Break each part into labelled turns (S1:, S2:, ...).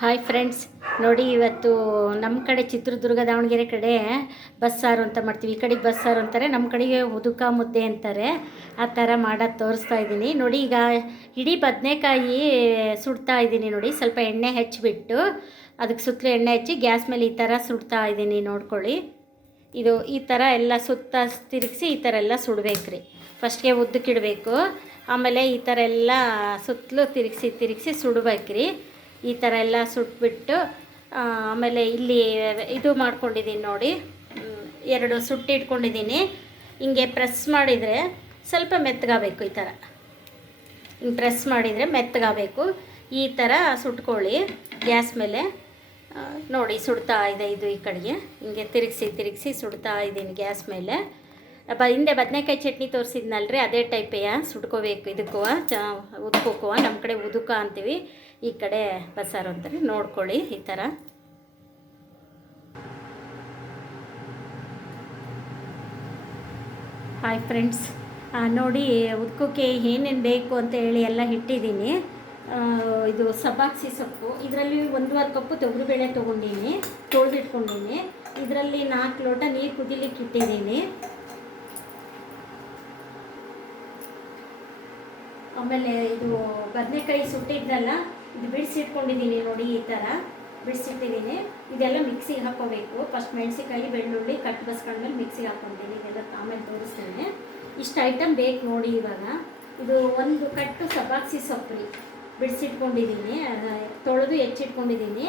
S1: Hi friends ನೋಡಿ, ಇವತ್ತು ನಮ್ಮ ಕಡೆ ಚಿತ್ರದುರ್ಗ, ದಾವಣಗೆರೆ ಕಡೆ ಬಸ್ಸಾರು ಅಂತ ಮಾಡ್ತೀವಿ. ಈ ಕಡೆಗೆ ಬಸ್ಸಾರು ಅಂತಾರೆ ನಮ್ಮ ಕಡೆಗೆ ಉದುಕ ಮುದ್ದೆ ಅಂತಾರೆ. ಆ ಥರ ಮಾಡೋದು ತೋರಿಸ್ತಾ ಇದ್ದೀನಿ. ನೋಡಿ, ಈಗ ಇಡೀ ಬದನೆಕಾಯಿ ಸುಡ್ತಾ ಇದ್ದೀನಿ ನೋಡಿ. ಸ್ವಲ್ಪ ಎಣ್ಣೆ ಹೆಚ್ಚಿಬಿಟ್ಟು ಅದಕ್ಕೆ ಸುತ್ತಲೂ ಎಣ್ಣೆ ಹಚ್ಚಿ ಗ್ಯಾಸ್ ಮೇಲೆ ಈ ಥರ ಸುಡ್ತಾ ಇದ್ದೀನಿ ನೋಡ್ಕೊಳ್ಳಿ. ಇದು ಈ ಥರ ಎಲ್ಲ ಸುತ್ತ ತಿರುಗಿಸಿ ಈ ಥರ ಎಲ್ಲ ಸುಡಬೇಕ್ರಿ ಫಸ್ಟ್ಗೆ ಉದ್ದಕ್ಕಿಡಬೇಕು. ಆಮೇಲೆ ಈ ಥರ ಎಲ್ಲ ಸುತ್ತಲೂ ತಿರುಗಿಸಿ ತಿರುಗಿಸಿ ಸುಡಬೇಕ್ರಿ ಈ ಥರ ಎಲ್ಲ ಸುಟ್ಬಿಟ್ಟು ಆಮೇಲೆ ಇಲ್ಲಿ ಇದು ಮಾಡ್ಕೊಂಡಿದ್ದೀನಿ ನೋಡಿ. ಎರಡು ಸುಟ್ಟಿಟ್ಕೊಂಡಿದ್ದೀನಿ ಹಿಂಗೆ ಪ್ರೆಸ್ ಮಾಡಿದರೆ ಸ್ವಲ್ಪ ಮೆತ್ತಗಾಗಬೇಕು ಈ ಥರ. ಹಿಂಗೆ ಪ್ರೆಸ್ ಮಾಡಿದರೆ ಮೆತ್ತಗಾಗಬೇಕು. ಈ ಥರ ಸುಟ್ಕೊಳ್ಳಿ. ಗ್ಯಾಸ್ ಮೇಲೆ ನೋಡಿ ಸುಡ್ತಾ ಇದೆ ಇದು ಈ ಕಡೆಗೆ. ಹಿಂಗೆ ತಿರುಗಿಸಿ ತಿರುಗಿಸಿ ಸುಡ್ತಾ ಇದ್ದೀನಿ ಗ್ಯಾಸ್ ಮೇಲೆ. ಬ ಹಿಂದೆ ಬದನೆಕಾಯಿ ಚಟ್ನಿ ತೋರಿಸಿದ್ನಲ್ರಿ, ಅದೇ ಟೈಪೆಯ ಸುಟ್ಕೋಬೇಕು ಇದಕ್ಕೂ ಚ, ಉದ್ಕೋಕುವ ನಮ್ಮ ಕಡೆ ಉದುಕ ಅಂತೀವಿ. ಈ ಕಡೆ ಬಸ್ಸಾರು ಅಂತಾರೆ ನೋಡ್ಕೊಳ್ಳಿ, ಈ ಥರ. ಹಾಯ್ ಫ್ರೆಂಡ್ಸ್ ನೋಡಿ ಉದ್ಕೋಕ್ಕೆ ಏನೇನು ಬೇಕು ಅಂತ ಹೇಳಿ ಎಲ್ಲ ಇಟ್ಟಿದ್ದೀನಿ. ಇದು ಸಬ್ಬಾಕ್ಸಿ ಸೊಪ್ಪು. ಇದರಲ್ಲಿ ಒಂದೂವರೆ ಕಪ್ಪು ತೊಗರಿಬೇಳೆ ತೊಗೊಂಡಿನಿ, ತೊಳೆದಿಟ್ಕೊಂಡಿನಿ. ಇದರಲ್ಲಿ ನಾಲ್ಕು ಲೋಟ ನೀರು ಕುದಿಲಿಕ್ಕೆ ಇಟ್ಟಿದ್ದೀನಿ. ಆಮೇಲೆ ಇದು ಬದನೆಕಾಯಿ ಸುಟ್ಟಿದ್ದಲ್ಲ ಇದು ಬಿಡಿಸಿಟ್ಕೊಂಡಿದ್ದೀನಿ ನೋಡಿ ಈ ಥರ ಬಿಡಿಸಿಟ್ಟಿದ್ದೀನಿ ಇದೆಲ್ಲ ಮಿಕ್ಸಿಗೆ ಹಾಕೋಬೇಕು ಫಸ್ಟ್ ಮೆಣಸಿಕಾಯಿ ಬೆಳ್ಳುಳ್ಳಿ, ಕಟ್ ಬಸ್ಕೊಂಡ್ಮೇಲೆ ಮಿಕ್ಸಿಗೆ ಹಾಕ್ಕೊತೀನಿ ಇದೆಲ್ಲ ಆಮೇಲೆ ತೋರಿಸ್ತೇನೆ. ಇಷ್ಟು ಐಟಮ್ ಬೇಕು ನೋಡಿ ಇವಾಗ. ಇದು ಒಂದು ಕಟ್ಟು ಸಬಾಕ್ಸಿ ಸೊಪ್ಪು ಬಿಡಿಸಿಟ್ಕೊಂಡಿದ್ದೀನಿ ತೊಳೆದು ಹೆಚ್ಚಿಟ್ಕೊಂಡಿದ್ದೀನಿ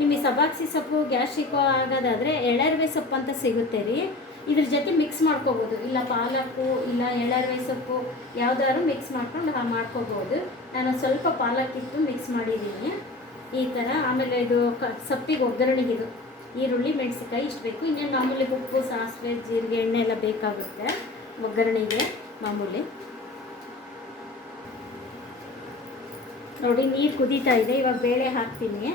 S1: ನಿಮಗೆ ಸಬಾಕ್ಸಿ ಸೊಪ್ಪು ಗ್ಯಾಸ್ಟ್ರಿಕ್ ಆಗೋದಾದರೆ ಎಳರ್ವೆ ಸೊಪ್ಪು ಅಂತ ಸಿಗುತ್ತೆ ರೀ. ಇದ್ರ ಜೊತೆ ಮಿಕ್ಸ್ ಮಾಡ್ಕೋಬೋದು. ಇಲ್ಲ ಪಾಲಕ್ಕು, ಇಲ್ಲ ಎಳ್ಳರವೆ ಸೊಪ್ಪು ಯಾವ್ದಾದ್ರು ಮಿಕ್ಸ್ ಮಾಡ್ಕೊಂಡು ಮಾಡ್ಕೋಬೋದು. ನಾನು ಸ್ವಲ್ಪ ಪಾಲಕ್ ಇಟ್ಟು ಮಿಕ್ಸ್ ಮಾಡಿದ್ದೀನಿ. ಈ ಥರ ಆಮೇಲೆ ಇದು ಕ ಸೊಪ್ಪಿಗೆ ಒಗ್ಗರಣೆಗೆ ಇದು. ಈರುಳ್ಳಿ ಮೆಣಸಿಕಾಯಿ ಇಷ್ಟು ಬೇಕು. ಇನ್ನೇನು ಮಾಮೂಲಿ ಉಪ್ಪು, ಸಾಸಿವೆ, ಜೀರಿಗೆ, ಎಣ್ಣೆ ಎಲ್ಲ ಬೇಕಾಗುತ್ತೆ ಒಗ್ಗರಣೆಗೆ ಮಾಮೂಲಿ. ನೋಡಿ ನೀರು ಕುದೀತಾ ಇದೆ. ಇವಾಗ ಬೇಳೆ ಹಾಕ್ತೀನಿ.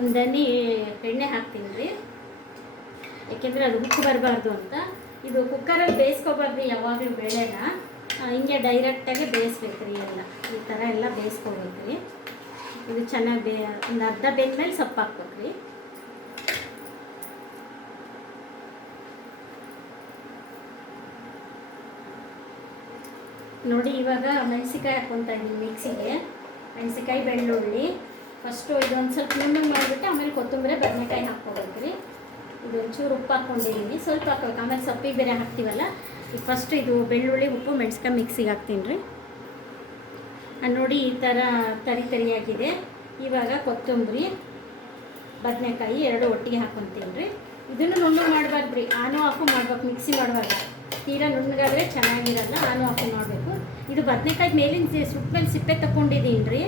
S1: ಇವೊಂದನಿ ಎಣ್ಣೆ ಹಾಕ್ತೀನಿ ರೀ. ಯಾಕೆಂದರೆ ಅದು ಉಪ್ಪು ಬರಬಾರ್ದು ಅಂತ. ಇದು ಕುಕ್ಕರಲ್ಲಿ ಬೇಯಿಸ್ಕೋಬಾರ್ದು ಯಾವಾಗಲೂ ಬೇಳೆನ. ಹಿಂಗೆ ಡೈರೆಕ್ಟಾಗಿ ಬೇಯಿಸ್ಬೇಕು ರೀ ಎಲ್ಲ. ಈ ಥರ ಎಲ್ಲ ಬೇಯಿಸ್ಕೋಬೇಕು ರೀ. ಇದು ಚೆನ್ನಾಗಿ ಬೇ, ಒಂದು ಅರ್ಧ ಬೆಂದ್ಮೇಲೆ ಸೊಪ್ಪು ಹಾಕ್ಬೇಕು ರೀ. ನೋಡಿ ಇವಾಗ ಮೆಣಸಿಕಾಯಿ ಹಾಕ್ಕೊತಾ ಇದ್ದೀನಿ ಮಿಕ್ಸಿಗೆ ಮೆಣಸಿಕಾಯಿ ಬೆಳ್ಳುಳ್ಳಿ. ಫಸ್ಟು ಇದೊಂದು ಸ್ವಲ್ಪ ನುಣ್ಣಗೆ ಮಾಡಿಬಿಟ್ಟು ಆಮೇಲೆ ಕೊತ್ತಂಬರಿ, ಬದನೆಕಾಯಿ ಹಾಕ್ಕೊಬೇಕು ರೀ ಇದೊಂಚೂರು ಉಪ್ಪು ಹಾಕ್ಕೊಂಡಿದ್ದೀನಿ. ಸ್ವಲ್ಪ ಹಾಕ್ಬೇಕು. ಆಮೇಲೆ ಸೊಪ್ಪಿಗೆ ಬೇರೆ ಹಾಕ್ತೀವಲ್ಲ? ಈಗ ಫಸ್ಟ್ ಇದು ಬೆಳ್ಳುಳ್ಳಿ, ಉಪ್ಪು ಮೆಣಸ್ಕಾಯಿ ಮಿಕ್ಸಿಗೆ ಹಾಕ್ತೀನಿ ರೀ. ನೋಡಿ ಈ ಥರ ತರಿ ತರಿಯಾಗಿದೆ. ಇವಾಗ ಕೊತ್ತಂಬರಿ, ಬದನೆಕಾಯಿ ಎರಡು ಒಟ್ಟಿಗೆ ಹಾಕ್ಕೊತೀನಿ ರೀ. ಇದನ್ನು ನುಣ್ಣು ಮಾಡಬಾರ್ದು ರೀ. ಆನು ಹಾಕು ಮಾಡ್ಬೇಕು. ಮಿಕ್ಸಿ ಮಾಡುವಾಗ. ತೀರಾ ನುಣ್ಣಗಾದರೆ ಚೆನ್ನಾಗಿರಲ್ಲ. ಆನು ಹಾಕು ಮಾಡಬೇಕು. ಇದು ಬದನೆಕಾಯಿ ಮೇಲಿನ ಮೇಲೆ ಸಿಪ್ಪೆ ತಗೊಂಡಿದ್ದೀನಿ ರೀ.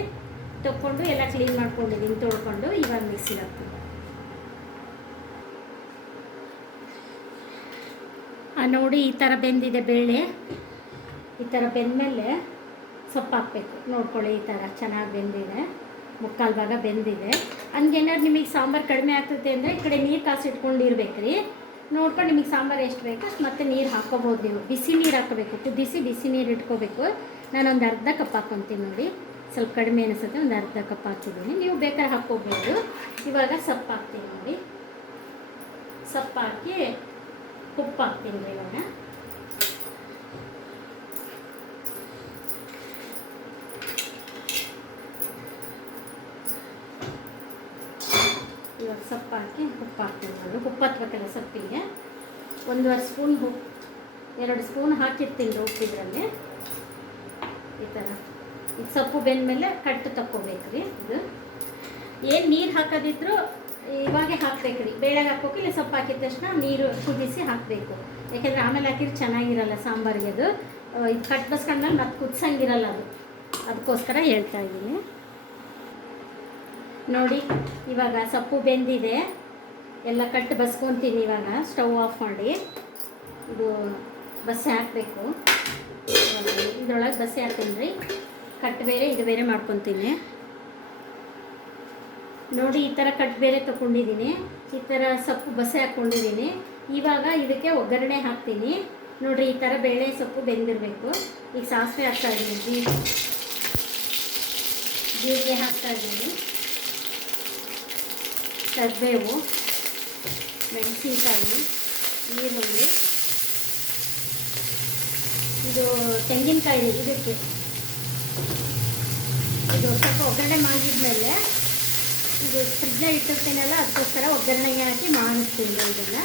S1: ತಗೊಂಡು ಎಲ್ಲ ಕ್ಲೀನ್ ಮಾಡ್ಕೊಂಡಿದ್ದೀನಿ ತೊಳ್ಕೊಂಡು ಇವಾಗ ಮಿಕ್ಸಿಗೆ ಹಾಕ್ತೀನಿ ನೋಡಿ ಈ ಥರ ಬೆಂದಿದೆ ಬೇಳೆ. ಈ ಥರ ಬೆಂದಮೇಲೆ ಸೊಪ್ಪು ಹಾಕಬೇಕು. ನೋಡ್ಕೊಳ್ಳಿ ಈ ಥರ ಚೆನ್ನಾಗಿ ಬೆಂದಿದೆ. ಮುಕ್ಕಾಲು ಭಾಗ ಬೆಂದಿದೆ. ಹಂಗೇನಾದ್ರು ನಿಮಗೆ ಸಾಂಬಾರು ಕಡಿಮೆ ಆಗ್ತದೆ ಅಂದರೆ ಈ ಕಡೆ ನೀರು ಕಾಸು ರೀ. ನೋಡ್ಕೊಂಡು ನಿಮಗೆ ಸಾಂಬಾರು ಎಷ್ಟು ಬೇಕು ಅಷ್ಟು ಮತ್ತೆ ನೀರು ಹಾಕೋಬೋದು ನೀವು. ಬಿಸಿ ನೀರು ಹಾಕೋಬೇಕು. ಕುದಿಸಿ ಬಿಸಿ ನೀರು ಇಟ್ಕೋಬೇಕು. ನಾನೊಂದು ಅರ್ಧ ಕಪ್ ಹಾಕ್ಕೊತೀನಿ ನೋಡಿ. ಸ್ವಲ್ಪ ಕಡಿಮೆ ಅನಿಸುತ್ತೆ, ಒಂದು ಅರ್ಧ ಕಪ್ ಹಾಕಿದ್ದೀನಿ. ನೀವು ಬೇಕಾದ್ರೆ ಹಾಕ್ಕೋಬೋದು. ಇವಾಗ ಸೊಪ್ಪು ಹಾಕ್ತೀನಿ ನೋಡಿ. ಸೊಪ್ಪು ಹಾಕಿ ಉಪ್ಪು ಹಾಕ್ತೀನಿ ಇವಾಗ. ಇವಾಗ ಸೊಪ್ಪು ಹಾಕಿ ಉಪ್ಪು ಹಾಕ್ತೀನಿ ನೋಡಿ. ಉಪ್ಪು ಹತ್ಬೇಕಲ್ಲ ಸೊಪ್ಪಿಗೆ. ಒಂದೂವರೆ ಸ್ಪೂನ್ ಉಪ್ಪು, ಎರಡು ಸ್ಪೂನ್ ಹಾಕಿರ್ತೀನಿ ರೀ ಉಪ್ಪು ಇದರಲ್ಲಿ ಈ ಥರ. ಸೊಪ್ಪು ಬೆಂದಮೇಲೆ ಕಟ್ಟು ತಕ್ಕೋಬೇಕು ರೀ ಇದು. ಏನು ನೀರು ಹಾಕೋದಿದ್ರು ಇವಾಗೆ ಹಾಕ್ಬೇಕು ರೀ. ಬೇಳೆಗೆ ಹಾಕ್ಬೇಕು ಇಲ್ಲ ಸೊಪ್ಪು ಹಾಕಿದ ತಕ್ಷಣ ನೀರು ಕುದಿಸಿ ಹಾಕಬೇಕು. ಯಾಕೆಂದರೆ ಆಮೇಲೆ ಹಾಕಿದ್ರೆ ಚೆನ್ನಾಗಿರಲ್ಲ ಸಾಂಬಾರಿಗೆ ಅದು. ಇದು ಕಟ್ ಬಸ್ಕೊಂಡ್ಮೇಲೆ ಮತ್ತೆ ಕುದಿಸಂಗಿರಲ್ಲ ಅದು. ಅದಕ್ಕೋಸ್ಕರ ಹೇಳ್ತಾ ಇದ್ದೀನಿ. ನೋಡಿ, ಇವಾಗ ಸೊಪ್ಪು ಬೆಂದಿದೆ. ಎಲ್ಲ ಕಟ್ಟು ಬಸ್ಕೊತೀನಿ ಇವಾಗ. ಸ್ಟವ್ ಆಫ್ ಮಾಡಿ. ಇದು ಬಸ್ಸೆ ಹಾಕಬೇಕು. ಇದ್ರೊಳಗೆ ಬಸ್ಸೆ ಹಾಕ್ತೀನಿ ರೀ. ಕಟ್ಟು ಬೇರೆ, ಇದು ಬೇರೆ ಮಾಡ್ಕೊತೀನಿ. ನೋಡಿ, ಈ ಥರ ಕಟ್ ಬೇರೆ ತೊಗೊಂಡಿದ್ದೀನಿ. ಈ ಥರ ಸೊಪ್ಪು ಬಸೆ ಹಾಕ್ಕೊಂಡಿದ್ದೀನಿ ಇವಾಗ ಇದಕ್ಕೆ ಒಗ್ಗರಣೆ ಹಾಕ್ತೀನಿ. ನೋಡಿರಿ, ಈ ಥರ ಬೇಳೆ ಸೊಪ್ಪು ಬೆಂದಿರಬೇಕು. ಈಗ ಸಾಸಿವೆ ಹಾಕ್ತಾ ಇದ್ದೀನಿ. ಜೀರಿಗೆ ಹಾಕ್ತಾ ಇದ್ದೀನಿ. ಕರಿಬೇವು, ಮೆಣಸಿನಕಾಯಿ, ಈರುಳ್ಳಿ. ಇದು ತೆಂಗಿನಕಾಯಿ ಇದಕ್ಕೆ. ಇದು ಸ್ವಲ್ಪ ಒಗ್ಗರಣೆ ಮಾಡಿದ್ಮೇಲೆ ಇದು ಫ್ರಿಜ್ನ ಇಟ್ಟಿರ್ತೀನಲ್ಲ, ಅದಕ್ಕೋಸ್ಕರ ಒಗ್ಗರಣೆಗೆ ಹಾಕಿ ಮಾಡಿಸ್ತೀನಿ ಇದನ್ನು.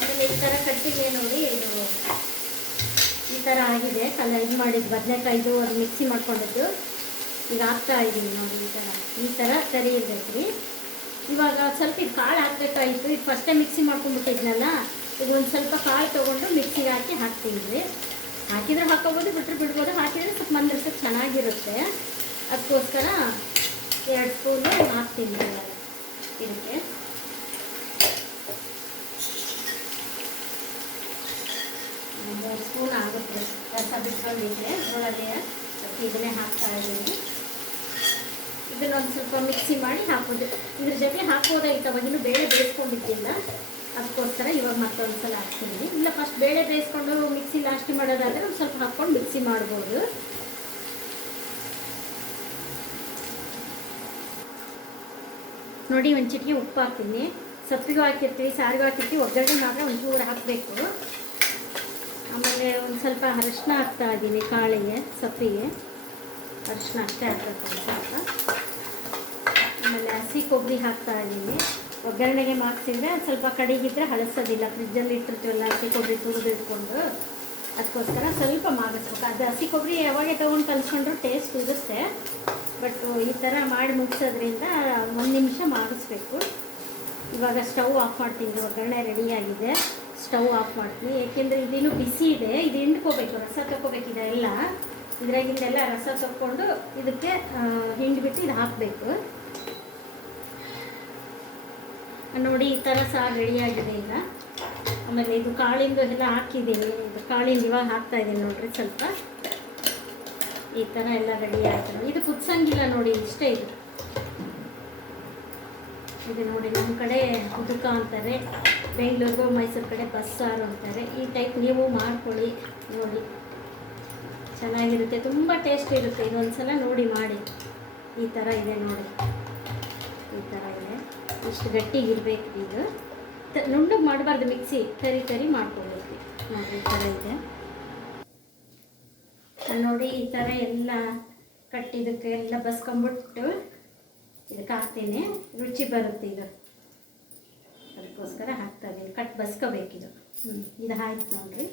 S1: ಆಮೇಲೆ ಈ ಥರ ಕಟ್ಟಿಗೆ ನೋಡಿ, ಇದು ಈ ಥರ ಆಗಿದೆ. ಕಲ್ಲ ಇದು ಮಾಡಿದ್ದು ಬದನೆಕಾಯ್ದು, ಅದು ಮಿಕ್ಸಿ ಮಾಡ್ಕೊಂಡಿದ್ದು. ಈಗ ಹಾಕ್ತಾ ಇದ್ದೀನಿ ನೋಡಿ ಈ ಥರ ಈ ಥರ ಸರಿ ಇದೆ ರೀ ಇವಾಗ ಸ್ವಲ್ಪ ಇದು ಕಾಳು ಹಾಕಬೇಕಾಗಿತ್ತು ಇದು ಫಸ್ಟೇ ಮಿಕ್ಸಿ ಮಾಡ್ಕೊಂಡ್ಬಿಟ್ಟಿದ್ನಲ್ಲ ಈಗ ಒಂದು ಸ್ವಲ್ಪ ಕಾಳು ತೊಗೊಂಡು ಮಿಕ್ಸಿಗೆ ಹಾಕಿ ಹಾಕ್ತೀನಿ ರೀ. ಹಾಕಿದ್ರೆ ಹಾಕೋಬೋದು ಬಿಟ್ಟರೆ ಬಿಡ್ಬೋದು. ಹಾಕಿದರೆ ಸ್ವಲ್ಪ ಮಂದಿರ್ಸಕ್ಕೆ ಚೆನ್ನಾಗಿರುತ್ತೆ. ಅದಕ್ಕೋಸ್ಕರ ಎರಡು ಸ್ಪೂನು ಹಾಕ್ತೀನಿ ಇದಕ್ಕೆ. ಮೂರು ಸ್ಪೂನ್ ಆಗುತ್ತೆ. ರಸ ಒಳಗೆ ಅದಕ್ಕೆ ಇದನ್ನೇ ಹಾಕ್ತಾ ಇದ್ದೀನಿ. ಇದನ್ನೊಂದು ಸ್ವಲ್ಪ ಮಿಕ್ಸಿ ಮಾಡಿ ಹಾಕೋದು ಇದ್ರ ಜೊತೆ ಹಾಕ್ಬೋದಾಗಿತ್ತು ಅವಾಗಿನ್ನು ಬೇಳೆ ಬೇಯಿಸ್ಕೊಂಡಿದ್ದಿಲ್ಲ. ಅದಕ್ಕೋಸ್ಕರ ಇವಾಗ ಮತ್ತೊಂದು ಸಲ ಹಾಕ್ತೀನಿ. ಇಲ್ಲ ಫಸ್ಟ್ ಬೇಳೆ ಬೇಯಿಸ್ಕೊಂಡು ಮಿಕ್ಸಿ ಲಾಸ್ಟಿ ಮಾಡೋದಾದರೆ ಒಂದು ಸ್ವಲ್ಪ ಹಾಕ್ಕೊಂಡು ಮಿಕ್ಸಿ ಮಾಡ್ಬೋದು. ನೋಡಿ, ಒಂದು ಚಿಟಿಗೆ ಉಪ್ಪು ಹಾಕ್ತೀನಿ. ಸೊಪ್ಪಿಗೂ ಹಾಕಿರ್ತೀವಿ, ಸಾರಿಗೂ ಹಾಕಿರ್ತೀವಿ, ಒಗ್ಗರಣೆ ಮಾತ್ರ ಒಂಚೂರು ಹಾಕಬೇಕು. ಆಮೇಲೆ ಒಂದು ಸ್ವಲ್ಪ ಅರಶಿನ ಹಾಕ್ತಾ ಇದ್ದೀನಿ ಕಾಳಿಗೆ, ಸೊಪ್ಪಿಗೆ. ಅರಶಿನ ಅಷ್ಟೇ ಹಾಕಬೇಕು ಸ್ವಲ್ಪ. ಆಮೇಲೆ ಹಸಿ ಕೊಬ್ಬರಿ ಹಾಕ್ತಾ ಇದ್ದೀನಿ. ಒಗ್ಗರಣೆಗೆ ಮಾರ್ಕ್ಸಿದ್ರೆ ಅದು ಸ್ವಲ್ಪ ಕಡಿಗಿದ್ರೆ ಹಳಸೋದಿಲ್ಲ ಫ್ರಿಜ್ಜಲ್ಲಿ ಇಟ್ಟಿರ್ತೀವಲ್ಲ ಹಸಿ ಕೊಬ್ಬರಿ ತುರಿದು ಇಟ್ಕೊಂಡು. ಅದಕ್ಕೋಸ್ಕರ ಸ್ವಲ್ಪ ಮಾಗಿಸ್ಬೇಕು ಅದು ಹಸಿ ಕೊಬ್ಬರಿ ಯಾವಾಗೆ ತೊಗೊಂಡು ಕಲಿಸ್ಕೊಂಡ್ರು ಟೇಸ್ಟ್ ಇರುತ್ತೆ. ಬಟ್ ಈ ಥರ ಮಾಡಿ ಮುಗಿಸೋದ್ರಿಂದ ಒಂದು ನಿಮಿಷ ಮಾಗಿಸ್ಬೇಕು ಇವಾಗ ಸ್ಟವ್ ಆಫ್ ಮಾಡ್ತೀನಿ ಒಗ್ಗರಣೆ ರೆಡಿಯಾಗಿದೆ ಸ್ಟವ್ ಆಫ್ ಮಾಡ್ತೀನಿ. ಏಕೆಂದರೆ ಇದೇನು ಬಿಸಿ ಇದೆ. ಇದು ಹಿಂಡ್ಕೋಬೇಕು, ರಸ ತಗೋಬೇಕಿದೆ ಎಲ್ಲ ಇದ್ರಾಗಿಂದೆಲ್ಲ ರಸ ತಗೊಂಡು ಇದಕ್ಕೆ ಹಿಂಡ್ಬಿಟ್ಟು ಇದು ಹಾಕಬೇಕು. ನೋಡಿ, ಈ ಥರ ಸಹ ರೆಡಿಯಾಗಿದೆ ಈಗ. ಆಮೇಲೆ ಇದು ಕಾಳಿಂದು ಎಲ್ಲ ಹಾಕಿದ್ದೀನಿ. ಇದು ಕಾಳಿಂದು ಇವಾಗ ಹಾಕ್ತಾ ಇದ್ದೀನಿ ನೋಡಿರಿ ಸ್ವಲ್ಪ. ಈ ಥರ ಎಲ್ಲ ರೆಡಿ ಆಯ್ತು ಇದು ಕುದ್ಸಂಗಿಲ್ಲ ನೋಡಿ, ಇಷ್ಟೇ ಇದು. ಇದು ನೋಡಿ, ನಮ್ಮ ಕಡೆ ಉದುಕ ಅಂತಾರೆ ಬೆಂಗಳೂರು ಮೈಸೂರು ಕಡೆ ಬಸ್ಸಾರು ಅಂತಾರೆ. ಈ ಟೈಪ್ ನೀವು ಮಾಡ್ಕೊಳ್ಳಿ ನೋಡಿ. ಚೆನ್ನಾಗಿರುತ್ತೆ, ತುಂಬ ಟೇಸ್ಟ್ ಇರುತ್ತೆ. ಇದೊಂದು ಸಲ ನೋಡಿ, ಮಾಡಿ. ಈ ಥರ ಇದೆ ನೋಡಿ. ಈ ಥರ ಇದೆ. ಇಷ್ಟು ಗಟ್ಟಿಗಿರ್ಬೇಕು ಇದು ತ- ನುಣ್ಣಗೆ ಮಾಡಬಾರ್ದು ಮಿಕ್ಸಿ. ಕರಿ ಕರಿ ಮಾಡ್ಕೊಬೇಕು. ನೋಡಿ ಈ ಥರ ಇದೆ. ನೋಡಿ ಈ ಥರ ಎಲ್ಲ ಕಟ್ಟಿದಕ್ಕೆ ಎಲ್ಲ ಬಸ್ಕೊಂಬಿಟ್ಟು ಇದಕ್ಕೆ ಹಾಕ್ತೀನಿ. ರುಚಿ ಬರುತ್ತೆ ಇದು. ಅದಕ್ಕೋಸ್ಕರ ಹಾಕ್ತಾ ಇದ್ದೀನಿ ಕಟ್ ಬಸ್ಕೋಬೇಕಿದು ಹ್ಞೂ ಇದು ಆಯ್ತು ನೋಡಿರಿ.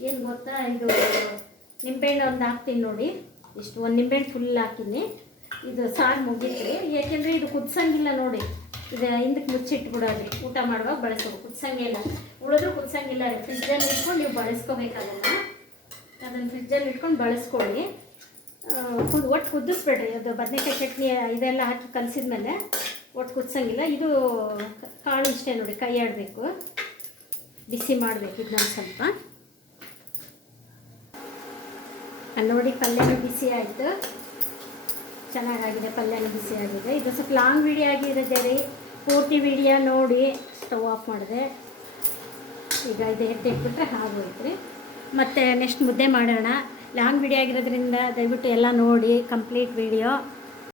S1: ಏನು ಗೊತ್ತಾ, ಇದು ನಿಂಬೆಹಣ್ಣು ಒಂದು ಹಾಕ್ತೀನಿ ನೋಡಿ. ಇಷ್ಟು, ಒಂದು ನಿಂಬೆಹಣ್ಣು ಫುಲ್ ಹಾಕಿನಿ. ಇದು ಸಾರು ಮುಗಿತ್ರಿ. ಏಕೆಂದರೆ ಇದು ಕುದ್ಸಂಗಿಲ್ಲ ನೋಡಿ. ಇದು ಹಿಂದಕ್ಕೆ ಮುಚ್ಚಿಟ್ಬಿಡೋದ್ರಿ ಊಟ ಮಾಡುವಾಗ ಬಳಸೋದು. ಕುದ್ಸಂಗಿಲ್ಲ. ಉಳಿದ್ರು ಕುದ್ಸಂಗಿಲ್ಲ ರೀ. ಫ್ರಿಜ್ಜಲ್ಲಿ ಇಟ್ಕೊಂಡು ನೀವು ಬಳಸ್ಕೋಬೇಕಾಗಲ್ಲ. ಅದನ್ನು ಫ್ರಿಜ್ಜಲ್ಲಿ ಇಟ್ಕೊಂಡು ಬಳಸ್ಕೊಳ್ಳಿ. ಕುದ್ ಒಟ್ಟು ಕುದಿಸ್ಬೇಡ್ರಿ. ಅದು ಬದನೆಕಾಯಿ ಚಟ್ನಿ ಇದೆಲ್ಲ ಹಾಕಿ ಕಲಸಿದ್ಮೇಲೆ ಒಟ್ಟು ಕುದಿಸಂಗಿಲ್ಲ. ಇದು ಕಾಳು ಇಷ್ಟೇ ನೋಡಿ. ಕೈ ಆಡಬೇಕು. ಬಿಸಿ ಮಾಡಬೇಕು ಇದನ್ನ ಸ್ವಲ್ಪ. ನೋಡಿ ಪಲ್ಯ ಬಿಸಿ ಆಯಿತು. ಚೆನ್ನಾಗಾಗಿದೆ ಬಿಸಿ ಆಗಿದೆ ಇದು ಸ್ವಲ್ಪ ಲಾಂಗ್ ವಿಡಿಯೋ ಆಗಿರುತ್ತೆ ರೀ. ಪೂರ್ತಿ ವಿಡಿಯೋ ನೋಡಿ ಸ್ಟವ್ ಆಫ್ ಮಾಡಿದೆ. ಈಗ ಇದು ಎತ್ತಿಟ್ಬಿಟ್ರೆ ಆಗೋಯ್ತು ರೀ. ಮತ್ತು ನೆಕ್ಸ್ಟ್ ಮುದ್ದೆ ಮಾಡೋಣ. ಲಾಂಗ್ ವಿಡಿಯೋ ಆಗಿರೋದ್ರಿಂದ ದಯವಿಟ್ಟು ಎಲ್ಲ ನೋಡಿ ಕಂಪ್ಲೀಟ್ ವಿಡಿಯೋ